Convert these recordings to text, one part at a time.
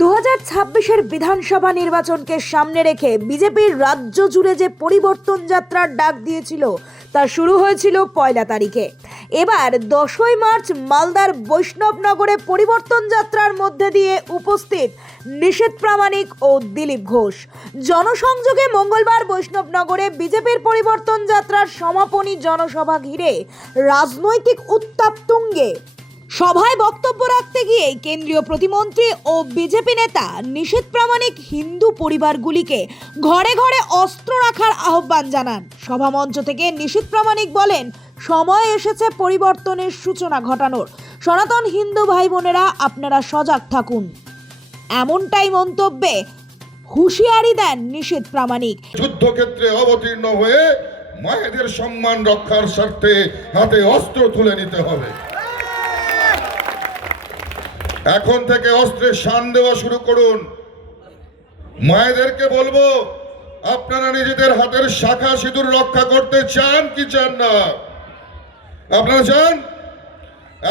2026-এর বিধানসভা নির্বাচনকে সামনে রেখে বিজেপির রাজ্য জুড়ে যে পরিবর্তন যাত্রার ডাক দিয়েছিল তা শুরু হয়েছিল 1 তারিখে। এবার 10ই মার্চ মালদার বৈষ্ণবনগরে পরিবর্তন যাত্রার মধ্যে দিয়ে উপস্থিত নিশীথ প্রামাণিক ও দিলীপ ঘোষ। জনসংযোগে মঙ্গলবার বৈষ্ণবনগরে বিজেপির পরিবর্তন যাত্রার সমাপনী জনসভা ঘিরে রাজনৈতিক উত্তাপ তুঙ্গে। সভায় বক্তব্য রাখতে গিয়ে কেন্দ্রীয় প্রতিমন্ত্রী ও বিজেপি নেতা নিশীথ প্রামাণিক হিন্দু পরিবারগুলিকে ঘরে ঘরে অস্ত্র রাখার আহ্বান জানান। সভামঞ্চ থেকে নিশীথ প্রামাণিক বলেন, সময় এসেছে পরিবর্তনের সূচনা ঘটানোর। সনাতন হিন্দু ভাই বোনেরা, আপনারা সজাগ থাকুন। এমনটাই মন্তব্যে হুঁশিয়ারি দেন নিশীথ প্রামাণিক। যুদ্ধক্ষেত্রে অবতীর্ণ হয়ে মায়েদের সম্মান রক্ষার স্বার্থে হাতে অস্ত্র তুলে নিতে হবে। এখন থেকে অস্ত্রের শান দেওয়া শুরু করুন। মায়েদেরকে বলবো, আপনারা নিজেদের হাতের শাখা সিঁদুর রক্ষা করতে চান কি চান না? আপনারা চান?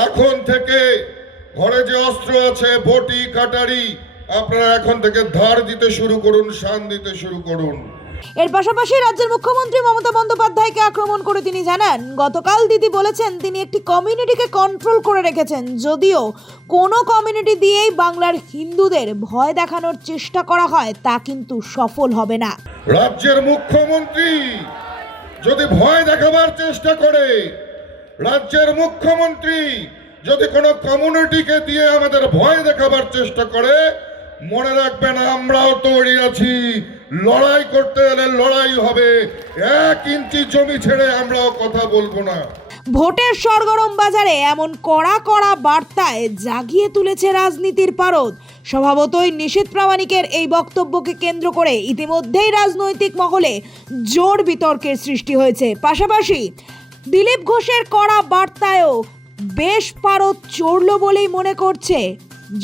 এখন থেকে ঘরে যে অস্ত্র আছে, বটি কাটারি, আপনারা এখন থেকে ধার দিতে শুরু করুন, শান দিতে শুরু করুন। এর পাশাপাশি রাজ্যের মুখ্যমন্ত্রী মমতা বন্দ্যোপাধ্যায়কে আক্রমণ করে তিনি জানান, গতকাল দিদি বলেছেন তিনি একটি কমিউনিটিকে কন্ট্রোল করে রেখেছেন। যদিও কোনো কমিউনিটি দিয়েই বাংলার হিন্দুদের ভয় দেখানোর চেষ্টা করা হয়, তা কিন্তু সফল হবে না। রাজ্যের মুখ্যমন্ত্রী যদি ভয় দেখাবার চেষ্টা করে, রাজ্যের মুখ্যমন্ত্রী যদি কোনো কমিউনিটিকে দিয়ে আমাদের ভয় দেখাবার চেষ্টা করে, মনে রাখবেন আমরাও তৈরি আছি। লড়াই করতে গেলে লড়াই হবে। 1 ইঞ্চি জমি ছেড়ে আমরাও কথা বলবো না। ভোটের সরগরম বাজারে এমন কড়া কড়া বার্তায় জাগিয়ে তুলেছে রাজনীতির পারদ। স্বভাবতই নিশীথ প্রামাণিকের এই বক্তব্যকে কেন্দ্র করে ইতিমধ্যেই রাজনৈতিক মহলে জোর বিতর্কের সৃষ্টি হয়েছে। পাশাপাশি দিলীপ ঘোষের কড়া বার্তায়ও বেশ পারদ চড়ল বলেই মনে করছে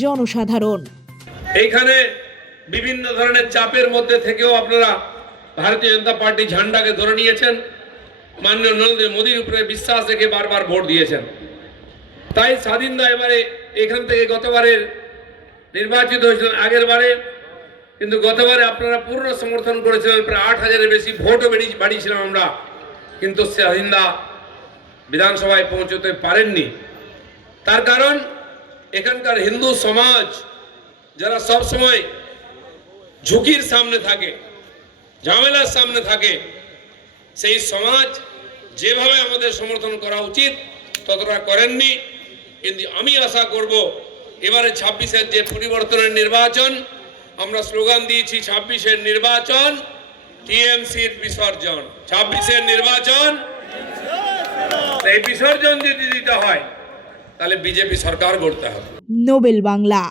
জনসাধারণ। এইখানে বিভিন্ন ধরনের চাপের মধ্যে থেকেও আপনারা ভারতীয় জনতা পার্টি ঝান্ডাকে ধরে নিয়েছেন, মাননীয় নরেন্দ্র মোদীর উপরে বিশ্বাস রেখে বারবার ভোট দিয়েছেন। তাই স্বাধীনদা এবারে এখান থেকে গতবারের নির্বাচিত হয়েছিলেন আগের বারে, কিন্তু গতবারে আপনারা পূর্ণ সমর্থন করেছিলেন, প্রায় 8,000-এর বেশি ভোটও বাড়িয়েছিলাম আমরা, কিন্তু স্বাধীনদা বিধানসভায় পৌঁছতে পারেননি। তার কারণ এখানকার হিন্দু সমাজ যারা সব সময় ঝুঁকির সামনে থাকে, ঝামেলার সামনে থাকে, সেই সমাজ যেভাবে আমাদের সমর্থন করা উচিত ততটা করেননি। কিন্তু আমি আশা করব এবারে 26-এর যে পরিবর্তনের নির্বাচন, আমরা স্লোগান দিয়েছি 26-এর নির্বাচন টিএমসির বিসর্জন। 26-এর নির্বাচন, এই বিসর্জন যদি দিতে হয় তাহলে বিজেপি সরকার গড়তে হবে। নোবেল বাংলা।